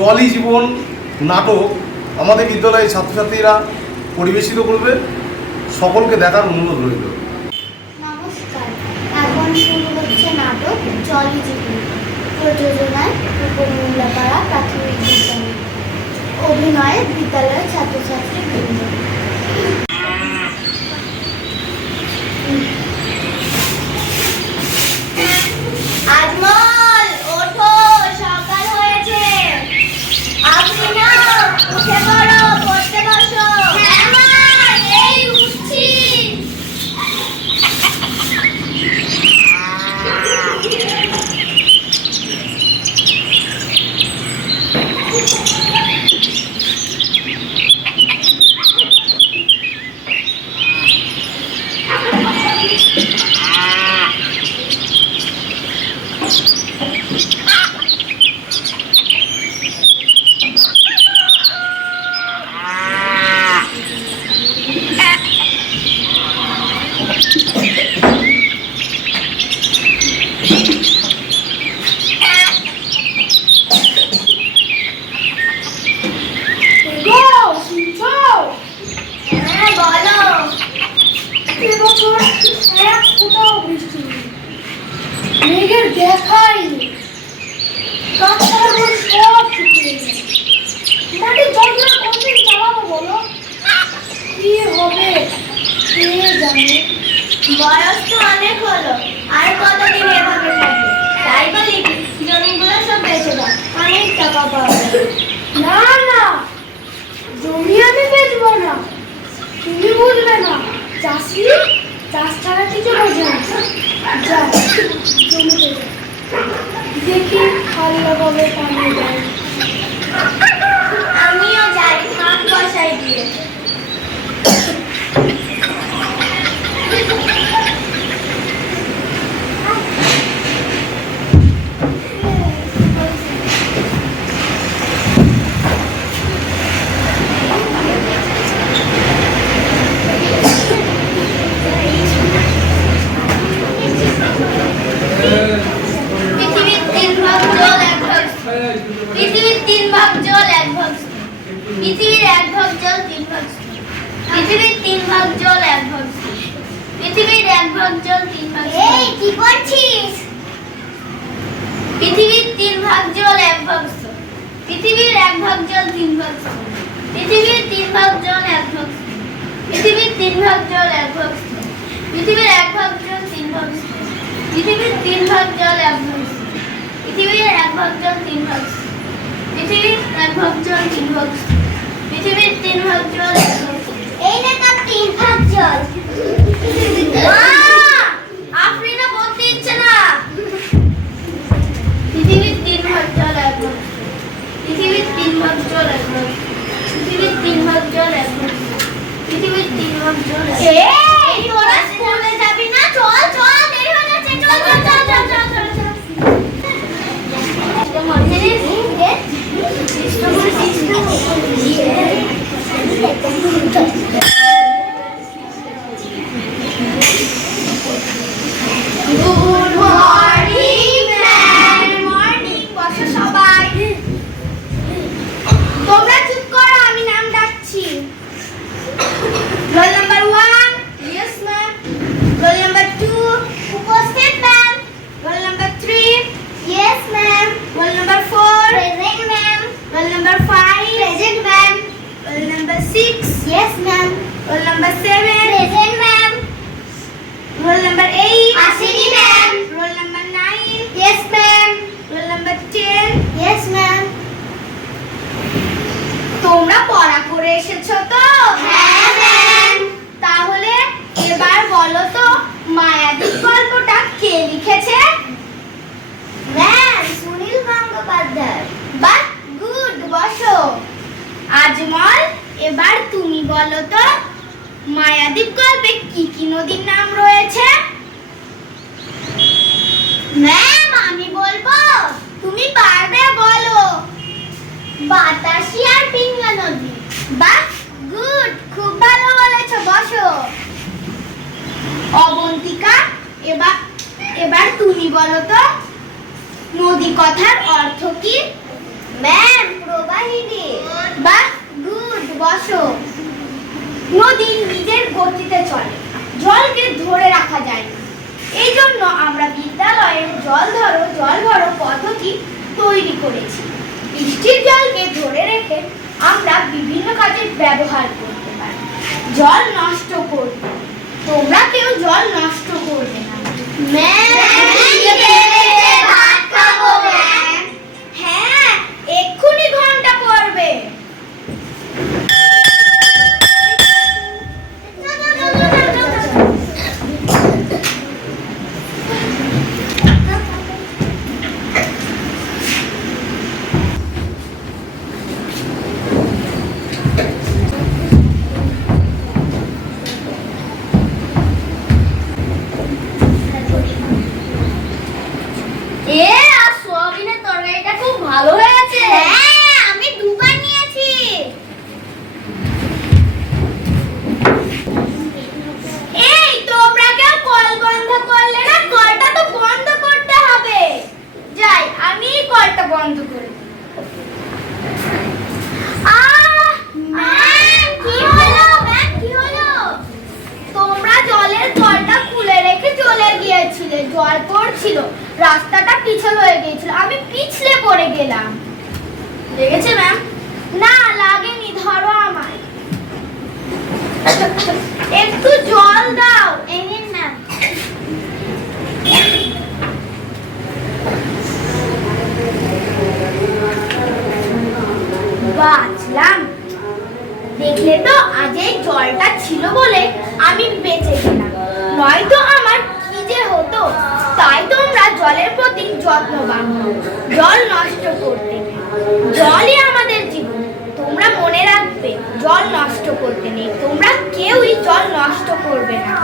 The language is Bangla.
জলই জীবন নাটক আমাদের বিদ্যালয়ের ছাত্রছাত্রীরা পরিবেশিত করবে। সকলকে দেখার অনুরোধ রইল। নমস্কার, এখন শুরু হচ্ছে নাটক জলই জীবন, প্রযোজনায় উপমূল্যাপাড়া প্রাথমিক বিদ্যালয়, অভিনয়ে বিদ্যালয়ের ছাত্রছাত্রী বৃন্দ। আজমল, ওঠো, সকাল হয়েছে। আফরিনা, উঠে পড়ো, পড়তে বসো। হ্যাঁ মা, এই উঠছি। মেঘের দেখাই নেই, গাছপালাগুলো সব শুকিয়ে গেছে। মাটির জলগুলো কতদিন চালাবো বলো? কি হবে কে জানে। বয়স তো অনেক হলো, আর কতদিন এভাবে থাকবে? তাই বলি জমিগুলো সব বেচে দাও, অনেক টাকা পাওয়া যাবে। না না, জমি আমি বেচবো না, তুমি বুঝবে না। চাষি চাষ ছাড়া কিছু বোঝে না। যা জমিতে যা, দেখি ভালোভাবে পানি দেয়। আমিও যাই, মাঠ বসাই দিয়ে। পৃথিবীর 1 ভাগ জল 3 ভাগ স্থল। পৃথিবীর 3 ভাগ জল 1 ভাগ স্থল। পৃথিবীর 1 ভাগ জল 3 ভাগ স্থল। এই কি করছিস? পৃথিবীর 3 ভাগ জল 1 ভাগ স্থল। পৃথিবীর 1 ভাগ জল 3 ভাগ স্থল। পৃথিবীর 3 ভাগ জল 1 ভাগ স্থল। পৃথিবীর 3 ভাগ জল 1 ভাগ স্থল। পৃথিবীর 1 ভাগ জল 3 ভাগ স্থল। পৃথিবীর 3 ভাগ জল 1 ভাগ স্থল। পৃথিবীর 1 ভাগ জল 3 ভাগ স্থল। পৃথিবীর 1 ভাগ জল 3 ভাগ স্থল। পৃথিবীর 3 ভাগ জল 1 ভাগ স্থল। এই না তার 3 ভাগ জল। মা, আফরিনা বলতে ইচ্ছে না। পৃথিবীর 3 ভাগ জল 1 ভাগ স্থল। পৃথিবীর 3 ভাগ জল 1 ভাগ স্থল। পৃথিবীর 3 ভাগ জল 1 ভাগ স্থল। পৃথিবীর 3 ভাগ জল। এই তোরা স্কুলে যাবি না? চল চল, দেরি হয়ে যাচ্ছে। চল চল চল চল চল চল। Good morning, man. Morning, বসো সবাই। তোমরা চুপ করো, আমি নাম ডাকছি। Roll number 1, yes ma'am. Roll number 2, উপস্থিত ma'am. Roll number 3, yes ma'am. Roll number 4, present ma'am. Roll number 5, present ma'am. Roll number 6, yes ma'am. Roll number 7, present ma'am. Roll number 8, আসেনি ma'am. Roll number 9, yes ma'am. Roll number 10, yes ma'am. তোমরা পড়া করে এসেছো তো? হ্যাঁ ম্যাম। তাহলে এবার বলো তো মায়াবী গল্পটা কে লিখেছে? ম্যাম, সুনীল গঙ্গোপাধ্যায়। বাহ, গুড, বসো। আজমল, এবার তুমি বলো তো মায়াদ্বীপ গল্পে কি কি নদীর নাম রয়েছে? ম্যাম, আমি বলবো? তুমি পারবে, বলো। বাতাসি আর পিঙ্গলা নদী। বাহ, গুড, খুব ভালো বলেছো, বসো। অবন্তিকা, এবার তুমি বলো তো নদী কথার অর্থ কি? ম্যাম, আসো। নদী নিজের গতিতে চলে, জলকে ধরে রাখা যায় না। এই জন্য আমরা বিদ্যালয়ে জল ভরো পদ্ধতি তৈরি করেছি। বৃষ্টির জলকে ধরে রেখে আমরা বিভিন্ন কাজে ব্যবহার করতে পারি। জল নষ্ট করতে, তোমরা কেউ জল নষ্ট করবে না। হ্যাঁ, এক্ষুনি ঘন্টা পড়বে। আর সোয়াবিনের তরকারিটা খুব ভালো হয়েছে। হ্যাঁ, আমি দুবার নিয়েছি। এই তোমরা কেউ কল বন্ধ করলে না? কলটা তো বন্ধ করতে হবে। যাই, আমি কলটা বন্ধ করে দিই। কি হলো ম্যাম, কি হলো? তোমরা জলের কলটা খুলে রেখে চলে গিয়েছিলে, জল পড়ছিল, রাস্তাটা পিছল হয়ে গিয়েছিল, আমি পিছলে পড়ে গেলাম। লেগেছে ম্যাম? না, লাগেনি। ধরো আমায়, একটু জল দাও। এই নিন ম্যাম। বাঁচলাম। দেখলে তো, আজ এই জলটা ছিল বলে আমি বেঁচে গেলাম, নয়তো আমার কি যে হতো। তাই তোমরা জলের প্রতি যত্নবান হও, জল নষ্ট করতে নেই। জলই আমাদের জীবন, তোমরা মনে রাখবে, জল নষ্ট করতে নেই। তোমরা কেউই জল নষ্ট করবে না।